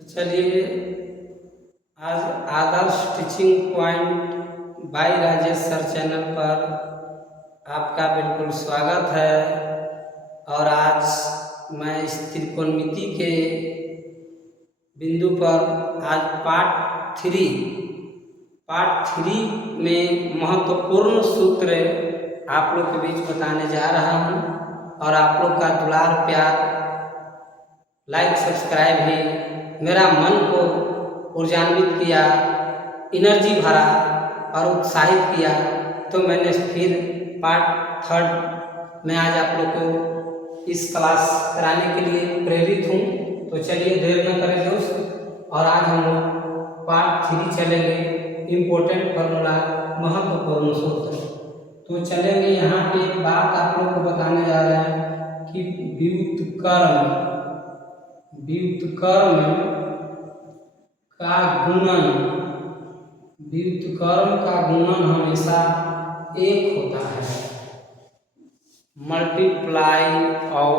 तो चलिए आज Adarsh teaching point by Rajesh sir channel पर आपका बिल्कुल स्वागत है। और आज मैं इस त्रिकोणमिति के बिंदु पर आज पार्ट थ्री में महत्वपूर्ण सूत्र आप लोग के बीच बताने जा रहा हूँ। और आप लोग का दुलार प्यार, लाइक, सब्सक्राइब भी मेरा मन को ऊर्जान्वित किया, एनर्जी भरा और उत्साहित किया। तो मैंने फिर पार्ट थर्ड में आज आप लोग को इस क्लास कराने के लिए प्रेरित हूँ। तो चलिए देर न करें दोस्त, और आज हम लोग पार्ट थ्री चलेंगे, इम्पोर्टेंट फार्मूला, महत्वपूर्ण सूत्र। तो चलेंगे, यहाँ पे एक बात आप लोग को बताने जा रहे हैं कि व्युत्क्रम व्युत्क्रम का गुणन हमेशा एक होता है, मल्टीप्लाई ऑफ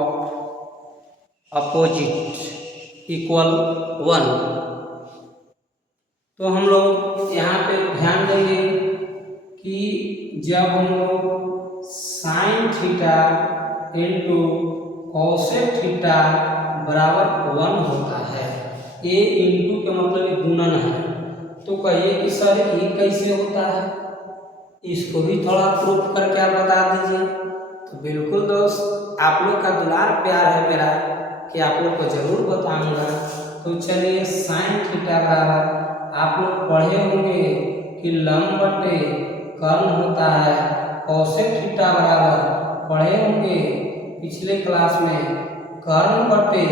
अपोजिट इक्वल 1। तो हम लोग यहाँ पे ध्यान देंगे कि जब हम लोग sine theta into cosec theta बराबर 1 होता है, ए इंटू का मतलब गुणन है। तो कहिए कि सर ये कैसे होता है, इसको भी थोड़ा प्रूफ करके आप बता दीजिए। तो बिल्कुल दोस्त, आप लोग का दुलार प्यार है मेरा कि आप लोग को जरूर बताऊंगा। तो चलिए, साइन थीटा बराबर आप लोग पढ़े होंगे कि लंब बटे कर्ण होता है। कॉसेक थीटा बराबर पढ़े होंगे पिछले क्लास में, कर्ण बटे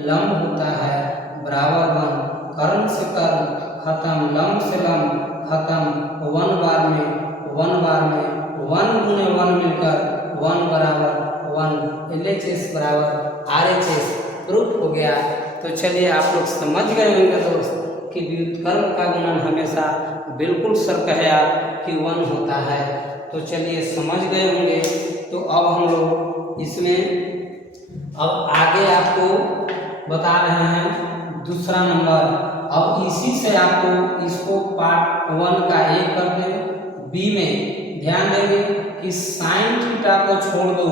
लंब होता है बराबर 1। कर्ण से कर्ण खत्म, लंब से लंब खत्म, 1 बार में 1 गुने 1 मिलकर 1 बराबर 1, LHS बराबर RHS प्रूफ हो गया। तो चलिए, आप लोग समझ गए होंगे दोस्त कि व्युत्क्रम का गुणन हमेशा बिल्कुल सर कहे आप कि 1 होता है। तो चलिए समझ गए होंगे। तो अब हम लोग इसमें अब आगे आपको बता रहे हैं दूसरा नंबर। अब इसी से आपको इसको पार्ट 1 का ए करते हैं। बी में ध्यान देंगे कि साइन थीटा को छोड़ दो,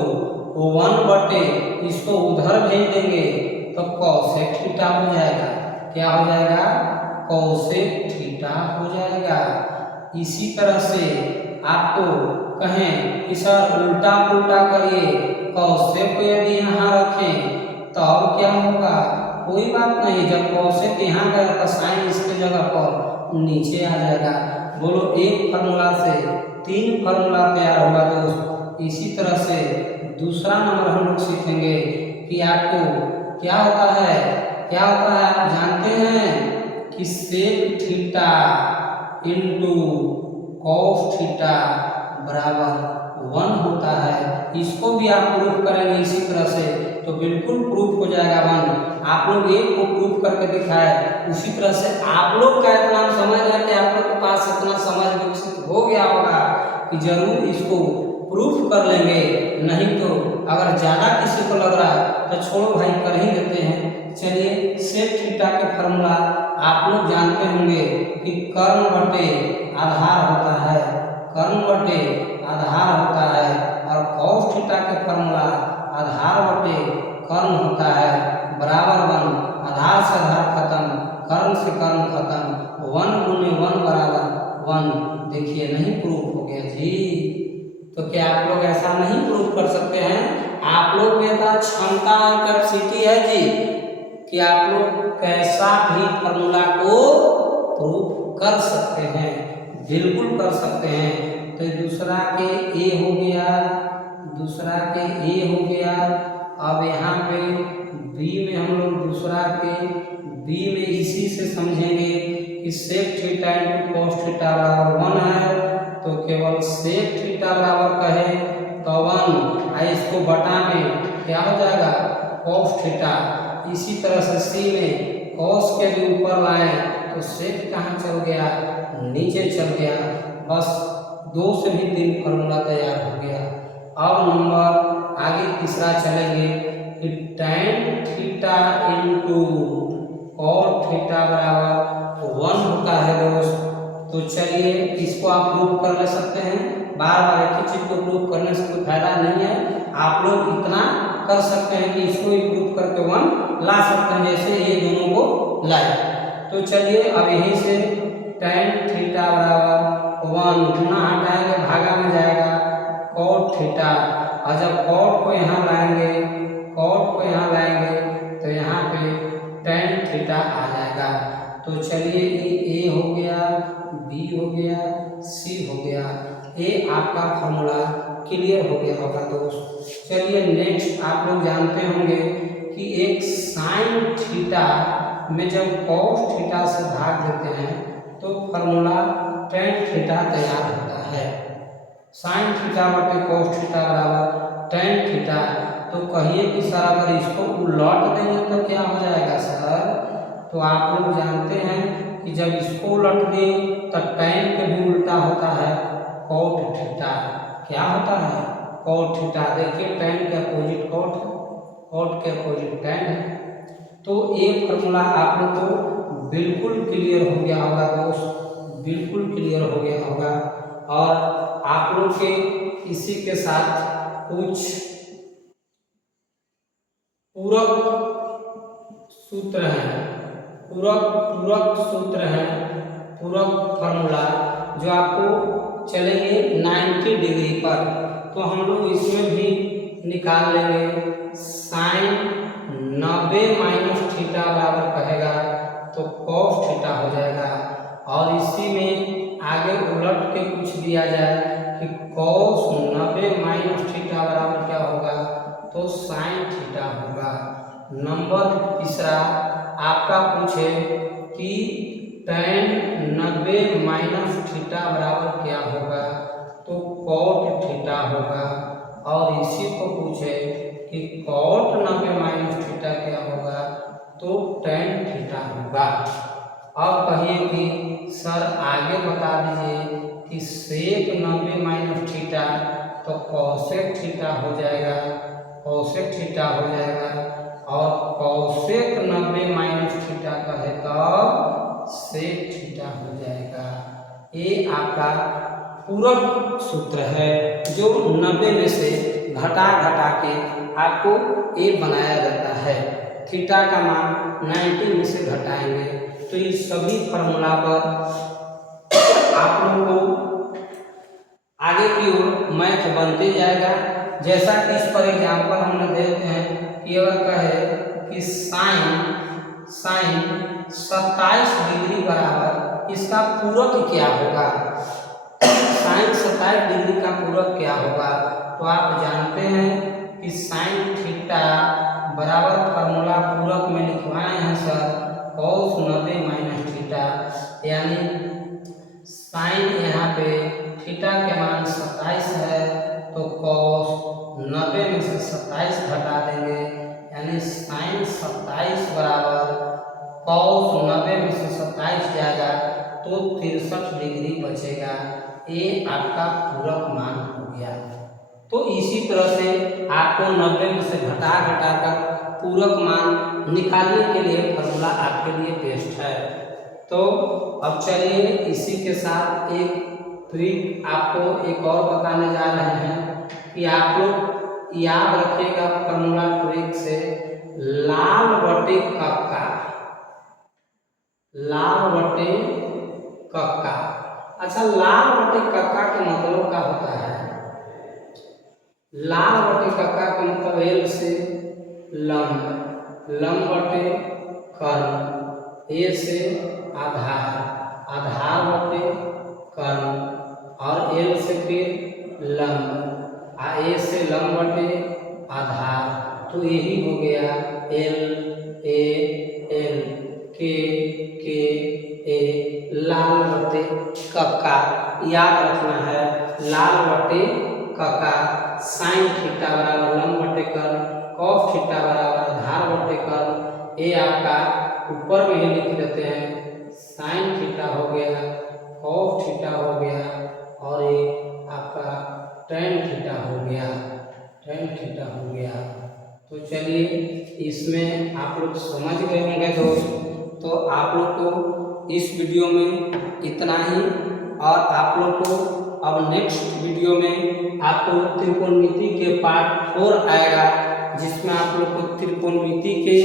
1 बटे इसको उधर भेज देंगे तो कॉसेक थीटा हो जाएगा। क्या हो जाएगा? कॉसेक थीटा हो जाएगा। इसी तरह से आपको कहें कि सर उल्टा पुल्टा करिए, कॉसेक को यदि यहाँ रखें तो अब क्या होगा? कोई बात नहीं, जब कॉसेक यहाँ गया तो साइन इसके जगह पर नीचे आ जाएगा। बोलो, एक फार्मूला से 3 फार्मूला तैयार होगा दोस्त। इसी तरह से दूसरा नंबर हम लोग सीखेंगे कि आपको क्या होता है आप जानते हैं कि sec theta into cos theta बराबर 1 होता है। इसको भी आप प्रूफ करेंगे इसी तरह से, तो बिल्कुल प्रूफ हो जाएगा 1। आप लोग एक को प्रूफ करके दिखाए, उसी तरह से आप लोग का इतना समझ है कि आप लोग के पास इतना समझ विकसित हो गया होगा कि जरूर इसको प्रूफ कर लेंगे। नहीं तो अगर ज़्यादा किसी को लग रहा है तो छोड़ो भाई, कर ही देते हैं। चलिए, सेक थीटा के फार्मूला आप लोग जानते होंगे कि कर्ण बटे आधार होता है, कर्ण बटे आधार होता है। और कॉस थीटा के फार्मूला आधार बटे कर्ण होता है बराबर 1। आधार से आधार खत्म, कर्ण से कर्ण खत्म, 1 गुने 1 बराबर 1। देखिए, नहीं प्रूफ हो गया जी। तो क्या आप लोग ऐसा नहीं प्रूफ कर सकते हैं? आप लोग में तो क्षमता और कैपेसिटी है जी कि आप लोग कैसा भी फार्मूला को प्रूफ कर सकते हैं, बिल्कुल कर सकते हैं। तो दूसरा के ए हो गया। अब यहाँ पे बी में हम लोग दूसरा के बी में इसी से समझेंगे कि sec theta into cos theta बराबर 1 है। तो केवल सेक थीटा बराबर कहे तो 1, इसको बटा में क्या हो जाएगा? Cos theta. इसी तरह से सी में कॉस के भी ऊपर लाए तो सेक कहाँ चल गया? नीचे चल गया। बस 2 से भी 3 फार्मूला तैयार हो गया। अब नंबर आगे तीसरा चलेंगे कि tan theta into cot theta बराबर 1 होता है दोस्त। तो चलिए इसको आप प्रूव कर ले सकते हैं। बार बार एक ही चीज को प्रूव करने से कोई फायदा नहीं है। आप लोग इतना कर सकते हैं कि इसको ही प्रूव करके 1 ला सकते हैं, जैसे ये दोनों को लाए। तो चलिए अब यहीं से tan थीटा बराबर 1 गुना हटाएंगे, भागा में जाएगा कॉट थीटा, और जब कॉट को यहाँ लाएंगे, कॉट को यहाँ लाएंगे तो यहाँ पे tan थीटा आ जाएगा। तो चलिए ये A हो गया, B हो गया, C हो गया। ये आपका फॉर्मूला क्लियर हो गया होगा दोस्त। चलिए नेक्स्ट आप लोग जानते होंगे कि एक साइन थीटा में जब कॉस थीटा से भाग देते हैं तो फॉर्मूला tan थीटा तैयार होता है। साइन थीटा बटे कॉस थीटा बराबर tan थीटा। तो कहिए कि सर अगर इसको उलट देंगे तो क्या हो जाएगा सर? तो आप लोग जानते हैं कि जब इसको उलट दें तो tan के भी उल्टा होता है कॉट थीटा। क्या होता है? Cot theta. देखिए tan के अपोजिट कॉट, कॉट के अपोजिट tan है। तो ये फॉर्मूला आप लोग को बिल्कुल क्लियर हो गया होगा दोस्त, बिल्कुल क्लियर हो गया होगा। और आप लोग के इसी के साथ कुछ पूरक सूत्र हैं, पूरक सूत्र हैं, पूरक फॉर्मूला जो आपको चलेंगे 90 डिग्री पर। तो हम लोग इसमें भी निकाल लेंगे। साइन 90 माइनस थीटा बराबर कहेगा तो कॉस थीटा हो जाएगा। और इसी में आगे उलट के कुछ दिया जाए कि कॉस 90 माइनस थीटा बराबर क्या होगा? तो साइन थीटा होगा। नंबर तीसरा आपका पूछे कि tan 90 माइनस थीटा बराबर क्या होगा? तो कॉट थीटा होगा। और इसी को पूछे कि कॉट 90 माइनस थीटा क्या होगा? तो tan थीटा होगा। अब कहिए कि सर आगे बता दीजिए कि सेक 90 माइनस थीटा तो कॉसेक थीटा हो जाएगा, कॉसेक थीटा हो जाएगा। और कॉसेक 90 माइनस थीटा कहे तो सेक थीटा हो जाएगा। ये आपका पूरक सूत्र है जो 90 में से घटा घटा के आपको ए बनाया जाता है। थीटा का मान 90 में से घटाएंगे तो ये सभी फॉर्मूला पर आप लोगों को आगे की ओर मैथ बनते जाएगा। जैसा कि इस पर एग्जाम्पल हमने देते हैं कि अगर कहे कि साइन 27 डिग्री बराबर इसका पूरक क्या होगा? साइन 27 डिग्री का पूरक क्या होगा? तो आप जानते हैं कि साइन थीटा बराबर फॉर्मूला पूरक में लिखवाए हैं सर कॉस 90 माइनस थीटा, यानी साइन यहाँ पे थीटा के मान 27 है तो कॉस 90 में से 27 घटा देंगे, यानी साइन 27 बराबर कॉस 90 में से 27 जाएगा तो 63 डिग्री बचेगा। ये आपका पूरक मान हो गया। तो इसी तरह से आपको 90 में से घटा घटा कर पूरक मान निकालने के लिए फॉर्मूला आपके लिए बेस्ट है। तो अब चलिए इसी के साथ एक ट्रिक आपको एक और बताने जा रहे हैं कि आप लोग याद रखिएगा फॉर्मूला ट्रिक से लाल बटे कक्का, लाल बटे कक्का। अच्छा, लाल बटे कक्का के मतलब क्या होता है? लाल बटे कक्का का मतलब एल से लंब, लंब बटे कर्ण, ए से आधार, आधार बटे कर्ण, और एल से फिर लंब, ए से लंब बटे आधार। तो यही हो गया एल ए एल के ए, लाल बटे कक्का। याद रखना है लाल बटे कक्का। साइन थीटा बराबर लंब बटे कर्ण, कॉस थीटा बराबर आधार बटे कर्ण। ये आपका ऊपर में ही लिख देते हैं, साइन थीटा हो गया, कॉस थीटा हो गया, और ये आपका tan थीटा हो गया, tan थीटा हो गया। तो चलिए इसमें आप लोग समझ गए होंगे दोस्त तो आप लोग को इस वीडियो में इतना ही, और आप लोग को अब नेक्स्ट वीडियो में आपको त्रिकोणमिति के पार्ट 4 आएगा, जिसमें आप लोग को त्रिकोणमिति के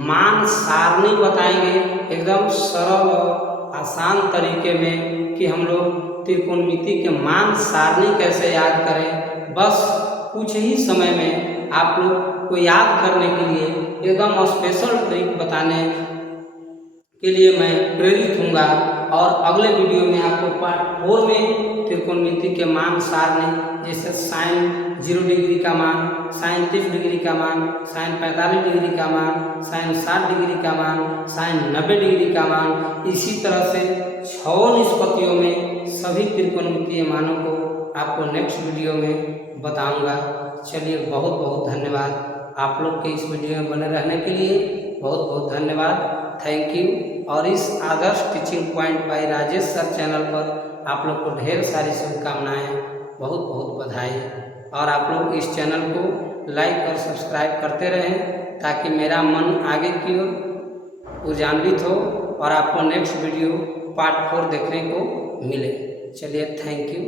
मान सारणी बताएंगे एकदम सरल और आसान तरीके में कि हम लोग त्रिकोणमिति के मान सारणी कैसे याद करें। बस कुछ ही समय में आप लोग को याद करने के लिए एकदम स्पेशल ट्रिक बताने के लिए मैं प्रेरित हूँगा। और अगले वीडियो में आपको पार्ट 4 में त्रिकोणमिति के मान सारणी, जैसे साइन 0 डिग्री का मान, साइन 30 डिग्री का मान, साइन 45 डिग्री का मान, साइन 60 डिग्री का मान, साइन 90 डिग्री का मान, इसी तरह से 6 निष्पत्तियों में सभी त्रिकोणमितीय मानों को आपको नेक्स्ट वीडियो में बताऊंगा। चलिए, बहुत बहुत धन्यवाद आप लोग के इस वीडियो में बने रहने के लिए, बहुत बहुत धन्यवाद, थैंक यू। और इस Adarsh teaching point by Rajesh sir channel पर आप लोग को ढेर सारी शुभकामनाएं, बहुत बहुत बधाई। और आप लोग इस चैनल को लाइक और सब्सक्राइब करते रहें ताकि मेरा मन आगे की ओर ऊर्जान्वित हो और आपको नेक्स्ट वीडियो पार्ट 4 देखने को मिले। चलिए, थैंक यू।